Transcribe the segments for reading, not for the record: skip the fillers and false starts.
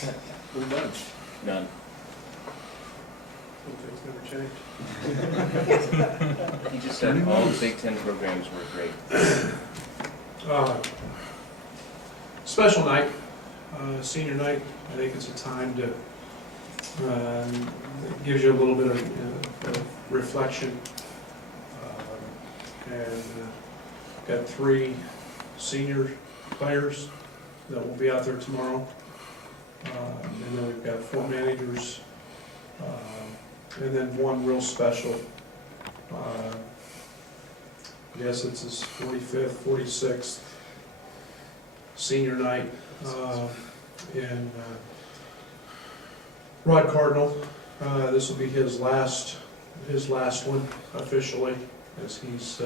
Who won? None. Things never change. He just said all the Big Ten programs were great. Special night, senior night. I think it's a time to, it gives you a little bit of reflection. And got 3 senior players that will be out there tomorrow. And then we've got 4 managers, and then 1 real special. I guess it's his 45th, 46th senior night. And Rod Cardinal, this will be his last one officially, as he's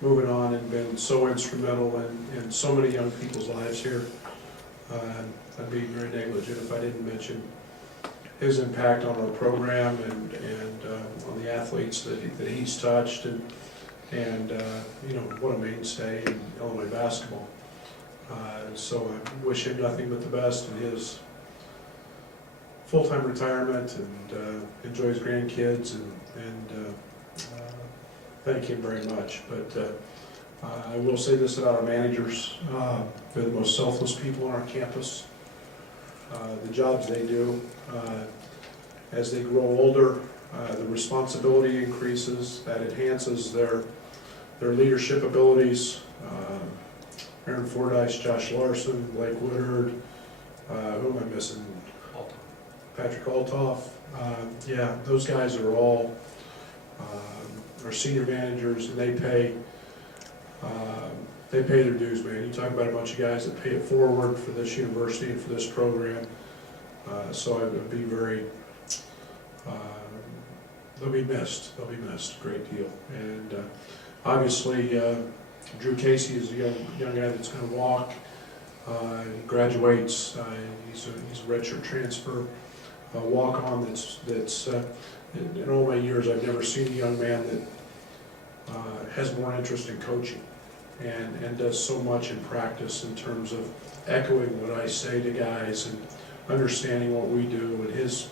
moving on and been so instrumental in so many young people's lives here. I'd be very negligent if I didn't mention his impact on our program and on the athletes that he's touched, and you know, what a mainstay in Illinois basketball. So I wish him nothing but the best in his full-time retirement, and enjoy his grandkids, and thank him very much. But I will say this about our managers: they're the most selfless people on our campus. The jobs they do, as they grow older, the responsibility increases. That enhances their leadership abilities. Aaron Fordyce, Josh Larson, Blake Woodard, who am I missing? Patrick Altoff. Yeah, those guys are all our senior managers, and they pay their dues, man. You talk about a bunch of guys that pay it forward for this university and for this program. So I would be very, they'll be missed. They'll be missed a great deal. And obviously, Drew Casey is a young guy that's going to walk. He graduates. He's a redshirt transfer, walk-on. That's in all my years, I've never seen a young man that has more interest in coaching and does so much in practice in terms of echoing what I say to guys and understanding what we do. And his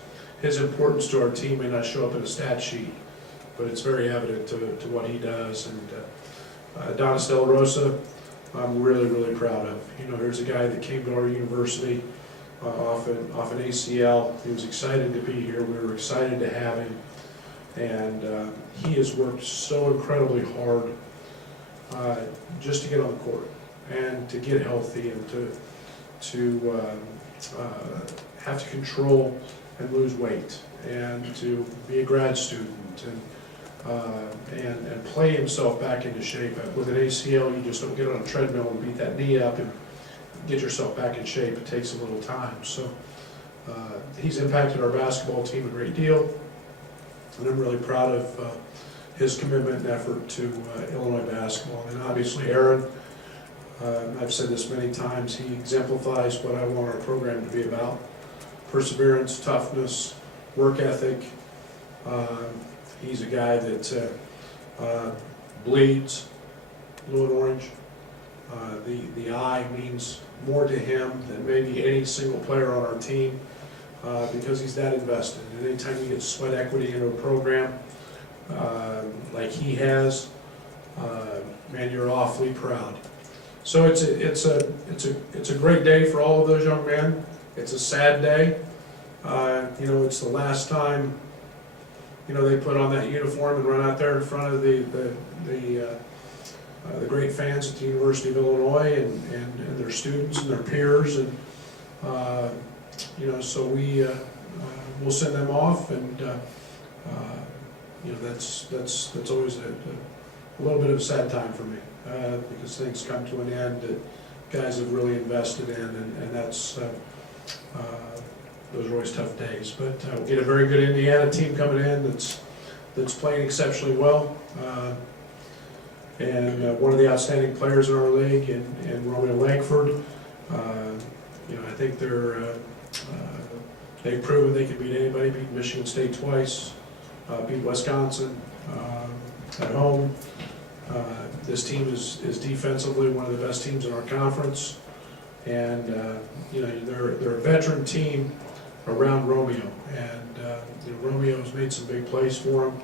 importance to our team may not show up in a stat sheet, but it's very evident to what he does. And Donis Del Rosa, I'm really, really proud of. You know, here's a guy that came to our university off an ACL. He was excited to be here. We were excited to have him. And he has worked so incredibly hard just to get on the court and to get healthy and to have to control and lose weight and to be a grad student and play himself back into shape. With an ACL, you just don't get on a treadmill and beat that knee up and get yourself back in shape. It takes a little time. So he's impacted our basketball team a great deal, and I'm really proud of his commitment and effort to Illinois basketball. And obviously Aaron, I've said this many times, he exemplifies what I want our program to be about: perseverance, toughness, work ethic. He's a guy that bleeds blue and orange. The I means more to him than maybe any single player on our team because he's that invested. And anytime you get sweat equity into a program like he has, man, you're awfully proud. So it's a great day for all of those young men. It's a sad day. You know, it's the last time, you know, they put on that uniform and run out there in front of the great fans at the University of Illinois and their students and their peers, and you know, so we'll send them off, and you know, that's always a little bit of a sad time for me because things come to an end that guys have really invested in, and that's those are always tough days. But we'll get a very good Indiana team coming in that's playing exceptionally well. And one of the outstanding players in our league, in Romeo Langford. You know, I think they've proven they can beat anybody. Beat Michigan State twice, beat Wisconsin at home. This team is defensively one of the best teams in our conference, And, they're a veteran team around Romeo. And, Romeo's made some big plays for him.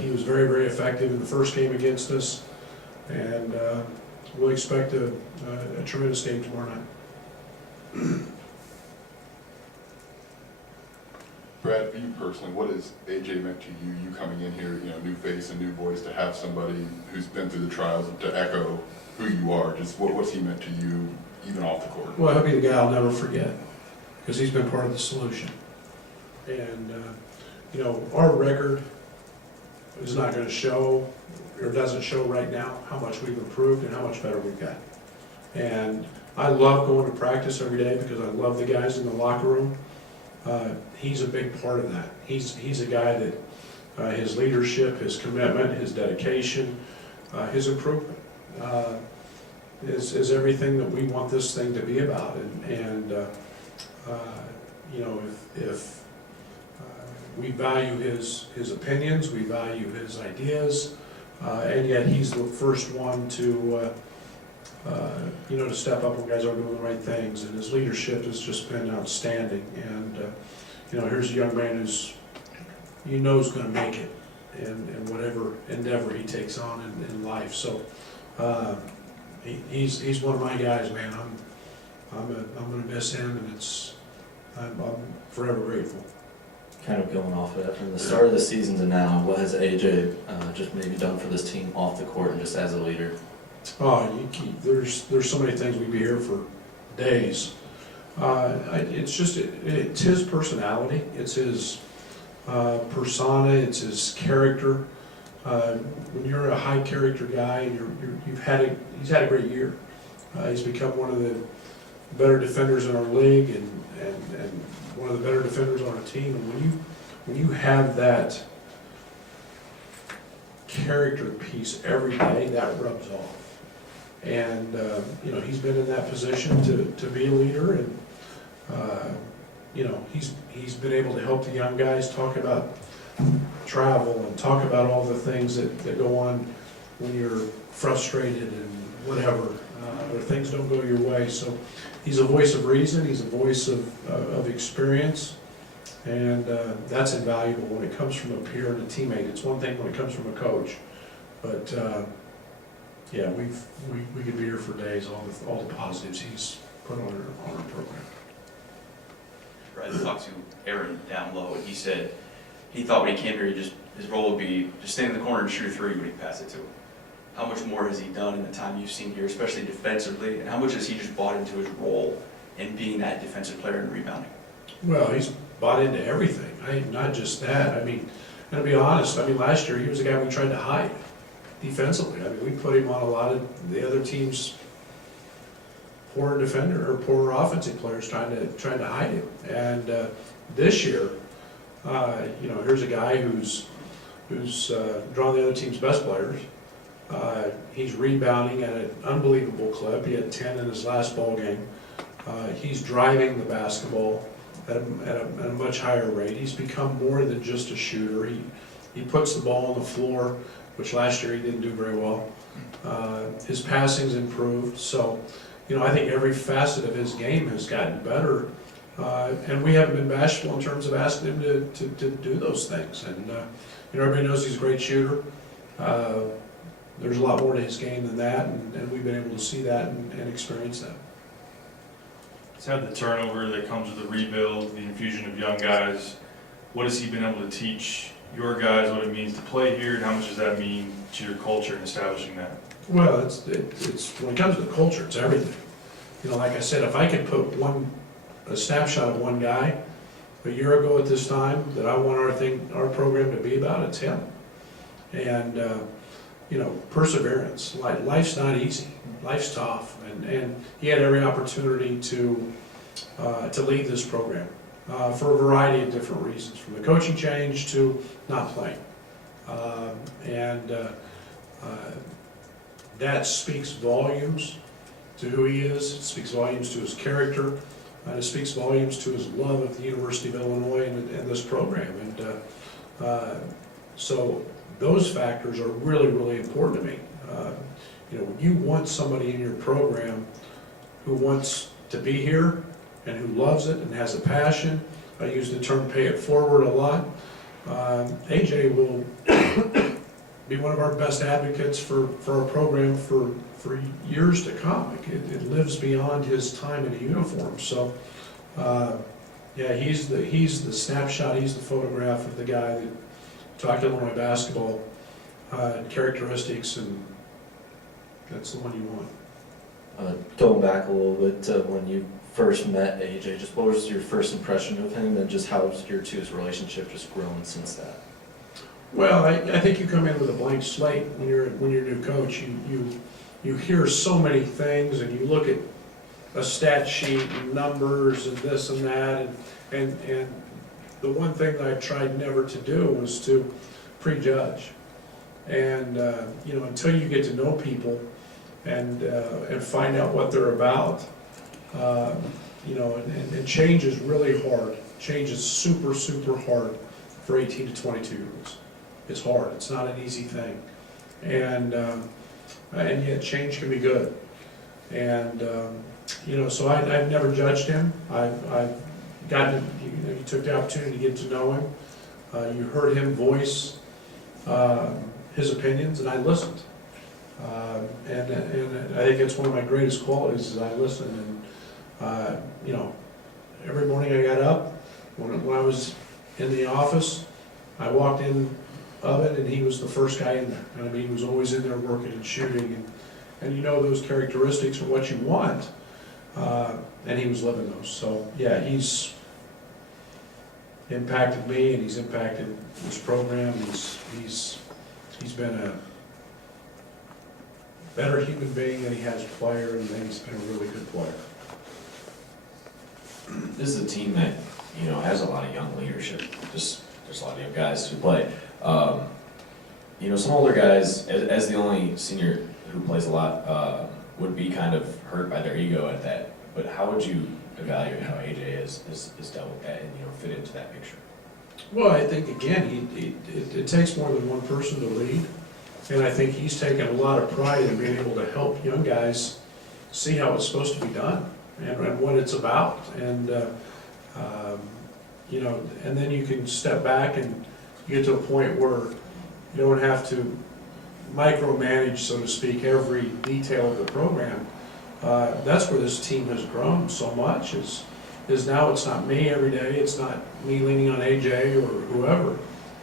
He was very, very effective in the first game against us. And we'll expect a tremendous game tomorrow night. Brad, for you personally, what has AJ meant to you? You coming in here, new face and new voice, to have somebody who's been through the trials to echo who you are. Just what's he meant to you, even off the court? Well, he'll be the guy I'll never forget, because he's been part of the solution. And, our record is not going to show, or doesn't show right now, how much we've improved and how much better we've got. And I love going to practice every day because I love the guys in the locker room. He's a big part of that. He's a guy that his leadership, his commitment, his dedication, his improvement is everything that we want this thing to be about. And if we value his opinions, we value his ideas, and yet he's the first one to step up when guys are doing the right things, and his leadership has just been outstanding. And here's a young man who's is going to make it in whatever endeavor he takes on in life. So he's one of my guys, man. I'm going to miss him, and I'm forever grateful. Kind of going off of that, from the start of the season to now, what has AJ just maybe done for this team off the court and just as a leader? Oh, there's so many things. We'd be here for days. It's his personality, it's his persona, it's his character. When you're a high character guy and he's had a great year. He's become one of the better defenders in our league and one of the better defenders on our team. And when you have that character piece every day, that rubs off. And he's been in that position to be a leader, and he's been able to help the young guys talk about travel and talk about all the things that go on when you're frustrated and whatever, or things don't go your way. So he's a voice of reason, he's a voice of experience, and that's invaluable when it comes from a peer and a teammate. It's one thing when it comes from a coach, but yeah, we could be here for days, all the positives he's put on our program. Brad talked to Aaron down low, and he said he thought when he came here, his role would be just stand in the corner and shoot a three when he passed it to him. How much more has he done in the time you've seen here, especially defensively, and how much has he just bought into his role in being that defensive player and rebounding? Well, he's bought into everything. Not just that. And to be honest, last year he was the guy we tried to hide defensively. We put him on a lot of the other teams' poor defender or poor offensive players trying to hide him. And this year, here's a guy who's drawn the other team's best players. He's rebounding at an unbelievable clip. He had 10 in his last ball game. He's driving the basketball at a much higher rate. He's become more than just a shooter. He puts the ball on the floor, which last year he didn't do very well. His passing's improved. So, I think every facet of his game has gotten better. And we haven't been bashful in terms of asking him to do those things. And, everybody knows he's a great shooter. There's a lot more to his game than that, and we've been able to see that and experience that. He's had the turnover that comes with the rebuild, the infusion of young guys. What has he been able to teach your guys, what it means to play here, and how much does that mean to your culture and establishing that? Well, it's when it comes to the culture, it's everything. Like I said, if I could put a snapshot of one guy a year ago at this time that I want our program to be about, it's him. And perseverance. Life's not easy. Life's tough, and he had every opportunity to lead this program for a variety of different reasons, from the coaching change to not playing. That speaks volumes to who he is. It speaks volumes to his character, and it speaks volumes to his love of the University of Illinois and this program. And so those factors are really, really important to me. When you want somebody in your program who wants to be here and who loves it and has a passion. I use the term pay it forward a lot. AJ will be one of our best advocates for our program for years to come. It lives beyond his time in a uniform. So, yeah, he's the snapshot, he's the photograph of the guy that talked Illinois basketball characteristics, and that's the one you want. Going back a little bit to when you first met AJ, just what was your first impression of him, and just how has your two's relationship just grown since that? Well, I think you come in with a blank slate when you're new coach. You hear so many things, and you look at a stat sheet and numbers and this and that, and the one thing that I tried never to do was to prejudge. And you know, until you get to know people and find out what they're about, you know, and change is really hard. Change is super hard for 18 to 22-year-olds. It's hard. It's not an easy thing, and yet change can be good. And you know, so I've never judged him. I've gotten, you know, you took the opportunity to get to know him. You heard him voice his opinions, and I listened. And I think it's one of my greatest qualities is I listen. And you know, every morning I got up, when I was in the office, I walked in of it, and he was the first guy in there. And I mean, he was always in there working and shooting, and you know those characteristics are what you want, and he was living those. So yeah, he's impacted me, and he's impacted this program. He's been a better human being than he has a player, and he's been a really good player. This is a team that, you know, has a lot of young leadership. Just there's a lot of young guys who play. You know, some older guys, as the only senior who plays a lot, would be kind of hurt by their ego at that. But how would you evaluate how AJ is dealt with that and, you know, fit into that picture? Well, I think again, it takes more than one person to lead, and I think he's taken a lot of pride in being able to help young guys see how it's supposed to be done and what it's about. And you know, and then you can step back and you get to a point where you don't have to micromanage, so to speak, every detail of the program. That's where this team has grown so much. Is now it's not me every day. It's not me leaning on AJ or whoever.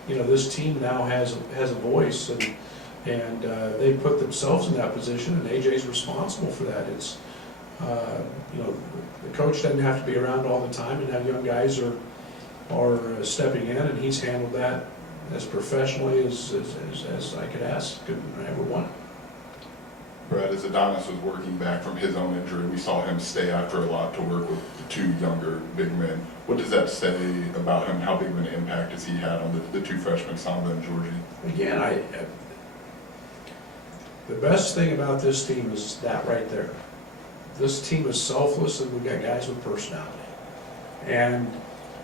You know, this team now has a voice, and they put themselves in that position, and AJ's responsible for that. It's you know, the coach doesn't have to be around all the time, and now young guys are stepping in, and he's handled that as professionally as I could ask and I ever wanted. Brad, as Adonis was working back from his own injury, we saw him stay after a lot to work with the two younger big men. What does that say about him? How big of an impact has he had on the two freshmen, Samba and Georgie? Again, the best thing about this team is that right there. This team is selfless, and we've got guys with personality. And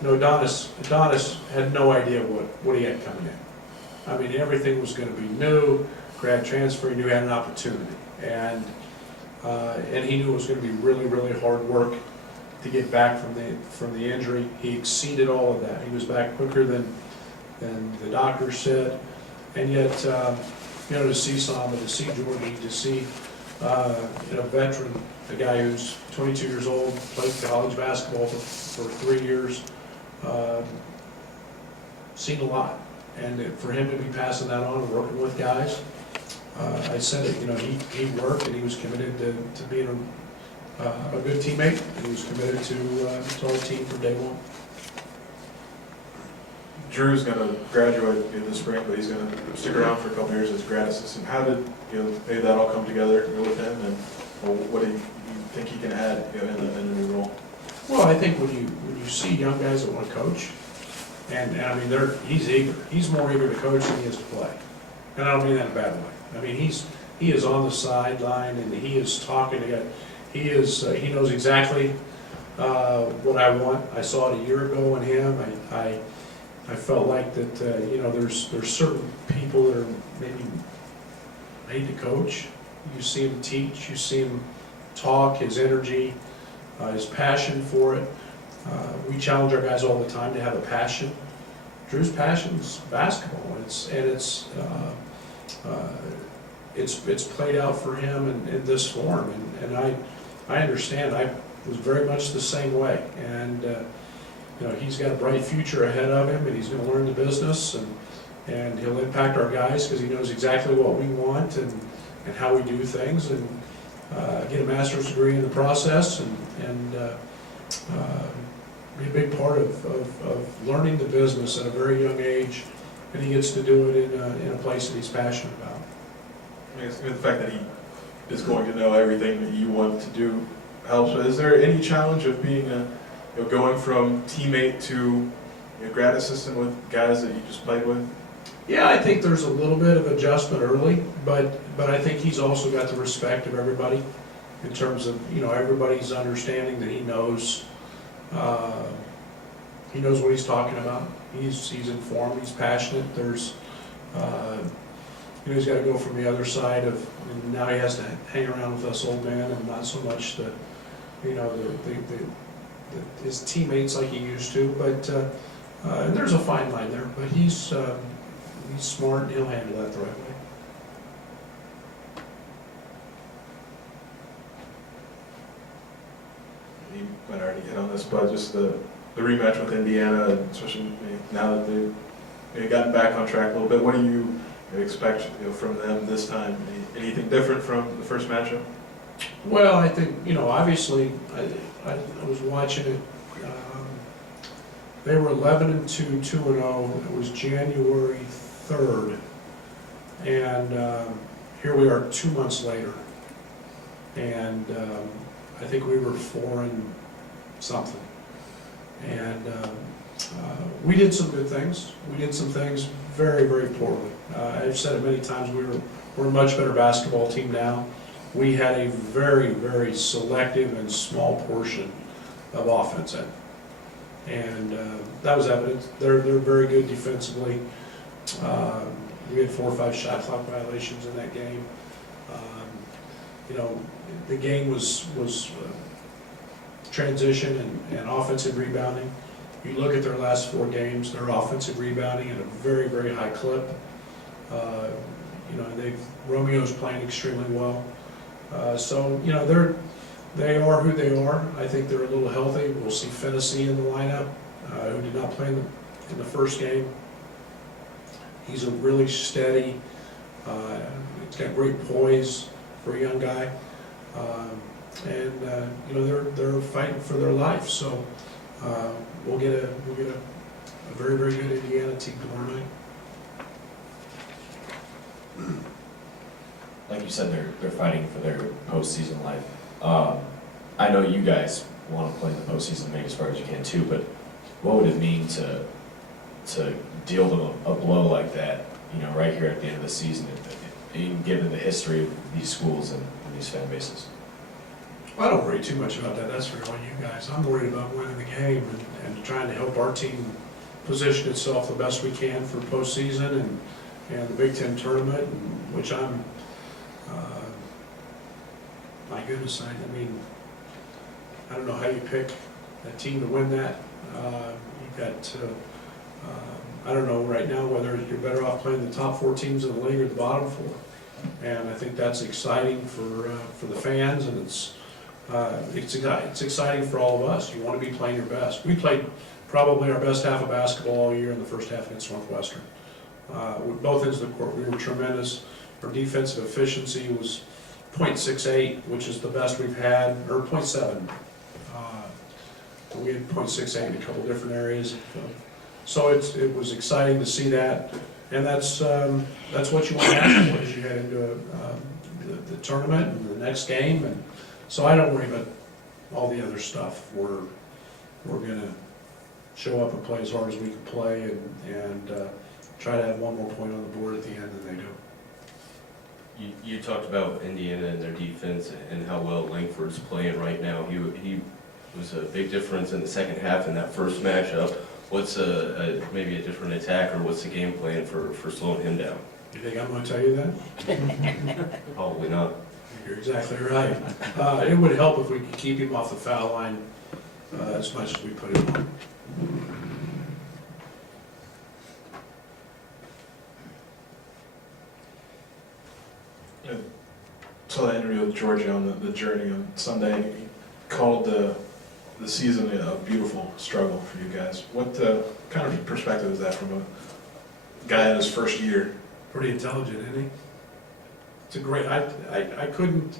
you know, Adonis had no idea what he had coming in. I mean, everything was going to be new, grad transfer. He knew he had an opportunity, and he knew it was going to be really hard work to get back from the injury. He exceeded all of that. He was back quicker than the doctor said, and yet you know, to see Samba, to see Georgie, to see you know, veteran, a guy who's 22 years old, played college basketball for 3 years. Seen a lot, and for him to be passing that on and working with guys, I said it, you know, he worked, and he was committed to being a good teammate, and he was committed to our team from day one. Drew's going to graduate in the spring, but he's going to stick around for a couple years as grad assistant. How did, you know, maybe that all come together with him, and what do you think he can add, you know, in a new role? Well, I think when you see young guys that want to coach, and I mean, he's eager. He's more eager to coach than he is to play, and I don't mean that in a bad way. I mean, he is on the sideline, and he is talking to guys. He knows exactly what I want. I saw it a year ago in him. I felt like that. You know, there's certain people that are maybe made to coach. You see him teach. You see him talk. His energy. his passion for it. We challenge our guys all the time to have a passion. Drew's passion's basketball. It's played out for him in this form, and I understand. I was very much the same way, and he's got a bright future ahead of him, and he's going to learn the business, and he'll impact our guys because he knows exactly what we want and how we do things, and get a master's degree in the process, and be a big part of learning the business at a very young age, and he gets to do it in a place that he's passionate about. I guess the fact that he is going to know everything that you want to do helps. But is there any challenge of being going from teammate to grad assistant with guys that you just played with? Yeah, I think there's a little bit of adjustment early, but I think he's also got the respect of everybody in terms of, everybody's understanding that he knows what he's talking about. He's informed, he's passionate. There's, he's got to go from the other side of, and now he has to hang around with us old men and not so much his teammates like he used to, but and there's a fine line there, but he's smart and he'll handle that the right way. You might already hit on this, but just the rematch with Indiana, especially now that they've gotten back on track a little bit, what do you expect from them this time? Anything different from the first matchup? Well, I think, obviously, I was watching it. They were 11-2, 2-0. It was January 3rd. And here we are 2 months later. And I think we were 4-something. And we did some good things. We did some things very, very poorly. I've said it many times, we're a much better basketball team now. We had a very, very selective and small portion of offense in. And that was evident. They're very good defensively. We had 4 or 5 shot clock violations in that game. The game was transition and offensive rebounding. You look at their last 4 games, their offensive rebounding at a very, very high clip. Romeo's playing extremely well. So they are who they are. I think they're a little healthy. We'll see Fennessy in the lineup, who did not play in the first game. He's a really steady, he's got great poise for a young guy. They're fighting for their life. So we'll get a very, very good Indiana team tomorrow night. Like you said, they're fighting for their postseason life. I know you guys want to play in the postseason, maybe as far as you can too, but what would it mean to deal them a blow like that, right here at the end of the season, even given the history of these schools and these fan bases? Well, I don't worry too much about that. That's for all you guys. I'm worried about winning the game and trying to help our team position itself the best we can for postseason and the Big Ten tournament, which I'm, my goodness, I don't know how you pick a team to win that. You've got, I don't know right now whether you're better off playing the top 4 teams in the league or the bottom 4. And I think that's exciting for the fans, and it's exciting for all of us. You want to be playing your best. We played probably our best half of basketball all year in the first half against Northwestern. With both ends of the court, we were tremendous. Our defensive efficiency was .68, which is the best we've had, or .7. We had .68 in a couple different areas. So it was exciting to see that, and that's what you want to ask for as you head into the tournament and the next game. And so I don't worry about all the other stuff. We're going to show up and play as hard as we can play, and try to have one more point on the board at the end than they do. You talked about Indiana and their defense and how well Langford's playing right now. He was a big difference in the second half in that first matchup. What's maybe a different attack, or what's the game plan for slowing him down? You think I'm going to tell you that? Probably not. You're exactly right. It would help if we could keep him off the foul line as much as we put him on. Saw the interview with Georgia on the journey on Sunday, and he called the season a beautiful struggle for you guys. What kind of perspective is that from a guy in his first year? Pretty intelligent, isn't he? It's a great, I couldn't,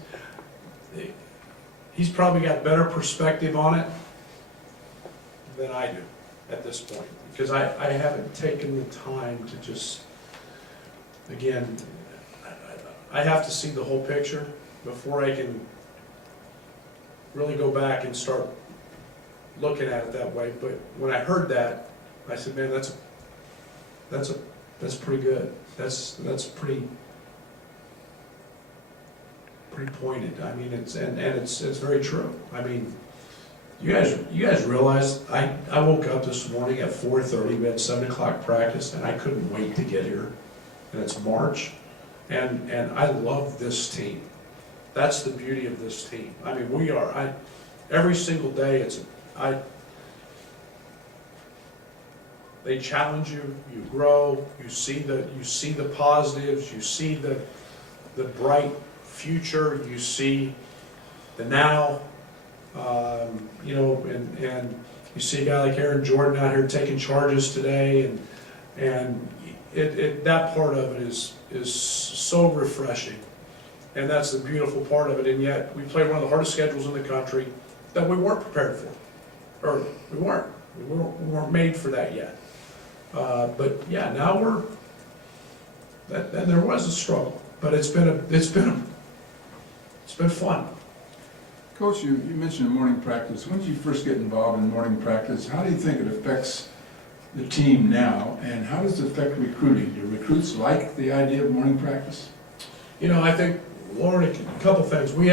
he's probably got better perspective on it than I do at this point. Because I haven't taken the time to just, again, I have to see the whole picture before I can really go back and start looking at it that way. But when I heard that, I said, man, that's pretty good. That's pretty pointed. I mean, it's very true. I mean, you guys realize I woke up this morning at 4:30. We had 7 o'clock practice, and I couldn't wait to get here. And it's March, and I love this team. That's the beauty of this team. I mean, we are. Every single day, they challenge you. You grow. You see the positives. You see the bright future. You see the now. You know, and you see a guy like Aaron Jordan out here taking charges today, and that part of it is so refreshing, and that's the beautiful part of it. And yet we played one of the hardest schedules in the country that we weren't prepared for, or we weren't made for that yet. But yeah, now and there was a struggle, but it's been fun. Coach, you mentioned morning practice. When did you first get involved in morning practice? How do you think it affects the team now, and how does it affect recruiting? Do recruits like the idea of morning practice? You know, I think, Lauren, a couple things. We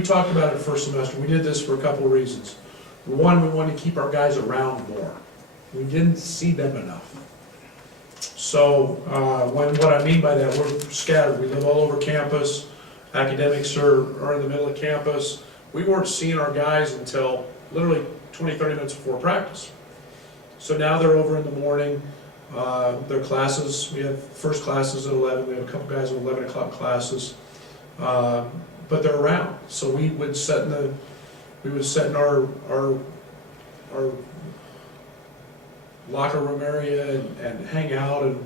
talked about it first semester. We did this for a couple of reasons. One, we wanted to keep our guys around more. We didn't see them enough. So, what I mean by that, we're scattered. We live all over campus. Academics are in the middle of campus. We weren't seeing our guys until literally 20, 30 minutes before practice. So now they're over in the morning. Their classes, we have first classes at 11. We have a couple guys with 11 o'clock classes. But they're around. So we would sit in our locker room area and hang out, and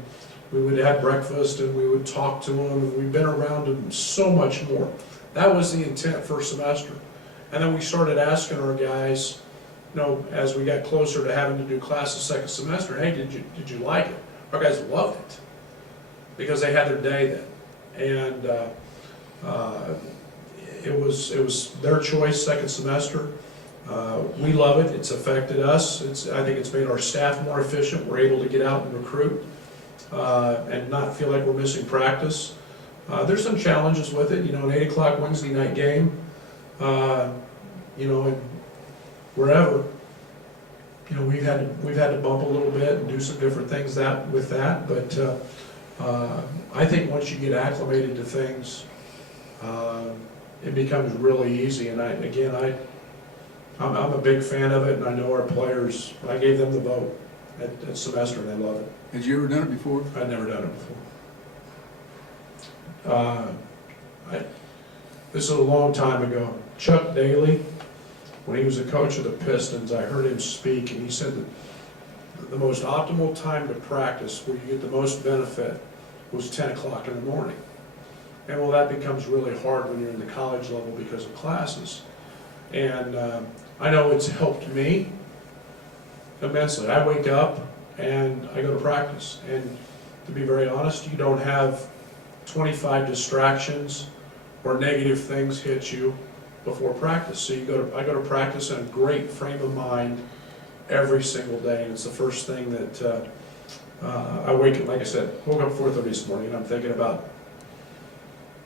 we would have breakfast, and we would talk to them, and we've been around them so much more. That was the intent first semester. And then we started asking our guys, you know, as we got closer to having to do classes second semester, hey, did you like it? Our guys loved it because they had their day then. And it was their choice second semester. We love it. It's affected us. I think it's made our staff more efficient. We're able to get out and recruit and not feel like we're missing practice. There's some challenges with it. You know, an 8 o'clock Wednesday night game, you know, and wherever, you know, we've had to bump a little bit and do some different things with that. But I think once you get acclimated to things, it becomes really easy. And I'm a big fan of it, and I know our players. I gave them the vote at semester, and they love it. Had you ever done it before? I'd never done it before. This is a long time ago. Chuck Daly, when he was the coach of the Pistons, I heard him speak, and he said that the most optimal time to practice, where you get the most benefit, was 10 o'clock in the morning. And well, that becomes really hard when you're in the college level because of classes. And I know it's helped me immensely. I wake up and I go to practice. And to be very honest, you don't have 25 distractions or negative things hit you before practice. So I go to practice in a great frame of mind every single day. And it's the first thing that I wake up, like I said, woke up 4:30 this morning, and I'm thinking about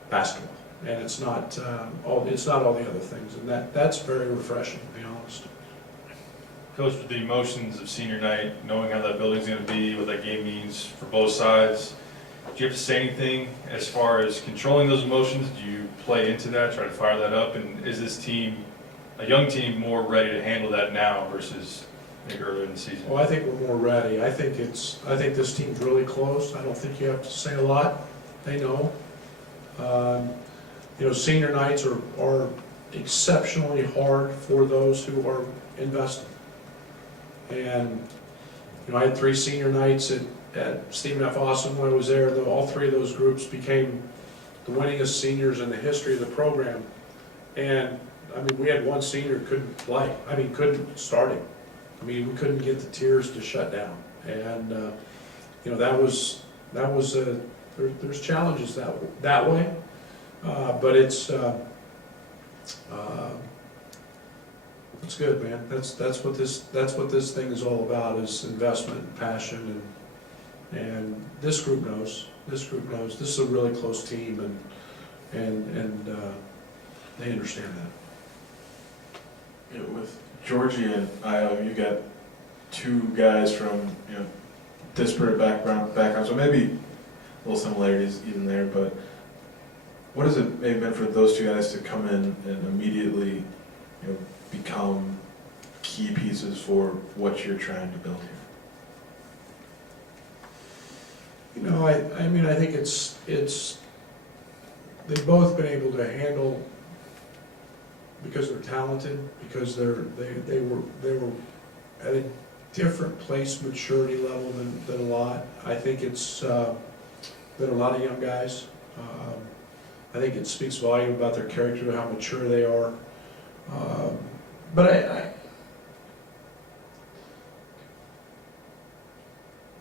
basketball. And it's not all the other things, and that's very refreshing, to be honest. Coach, with the emotions of senior night, knowing how that building's going to be, what that game means for both sides, do you have to say anything as far as controlling those emotions? Do you play into that, try to fire that up? And is this team, a young team, more ready to handle that now versus maybe earlier in the season? Well, I think we're more ready. I think this team's really close. I don't think you have to say a lot. They know. You know, senior nights are exceptionally hard for those who are invested. And, you know, I had 3 senior nights at Stephen F. Austin when I was there. All 3 of those groups became the winningest seniors in the history of the program. And, I mean, we had one senior who couldn't play. I mean, couldn't start him. I mean, we couldn't get the tears to shut down. And, you know, there's challenges that way. But it's good, man. That's what this thing is all about, is investment and passion, and this group knows. This group knows. This is a really close team, and they understand that. You know, with Georgia and Iowa, you got 2 guys from, you know, disparate backgrounds, so maybe little similarities even there, but what has it maybe been for those 2 guys to come in and immediately, you know, become key pieces for what you're trying to build here? You know, I mean, I think it's they've both been able to handle, because they're talented, because they were at a different place, maturity level than a lot. I think it's been a lot of young guys. I think it speaks volume about their character, how mature they are. But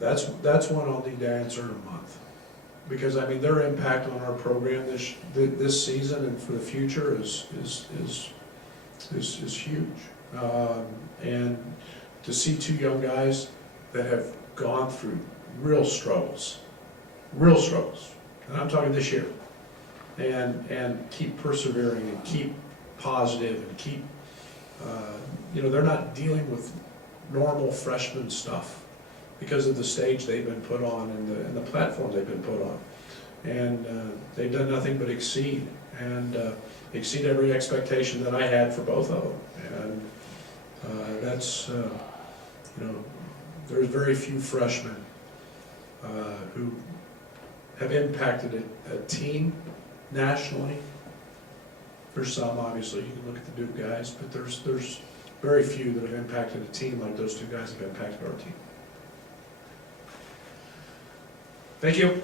that's one I'll need to answer in a month, because I mean their impact on our program this season and for the future is huge. And to see 2 young guys that have gone through real struggles, and I'm talking this year, and keep persevering and keep positive and keep, you know, they're not dealing with normal freshman stuff because of the stage they've been put on and the platform they've been put on. And they've done nothing but exceed, and exceed every expectation that I had for both of them. And that's, you know, there's very few freshmen who have impacted a team nationally. There's some, obviously, you can look at the Duke guys, but there's very few that have impacted a team like those 2 guys have impacted our team. Thank you.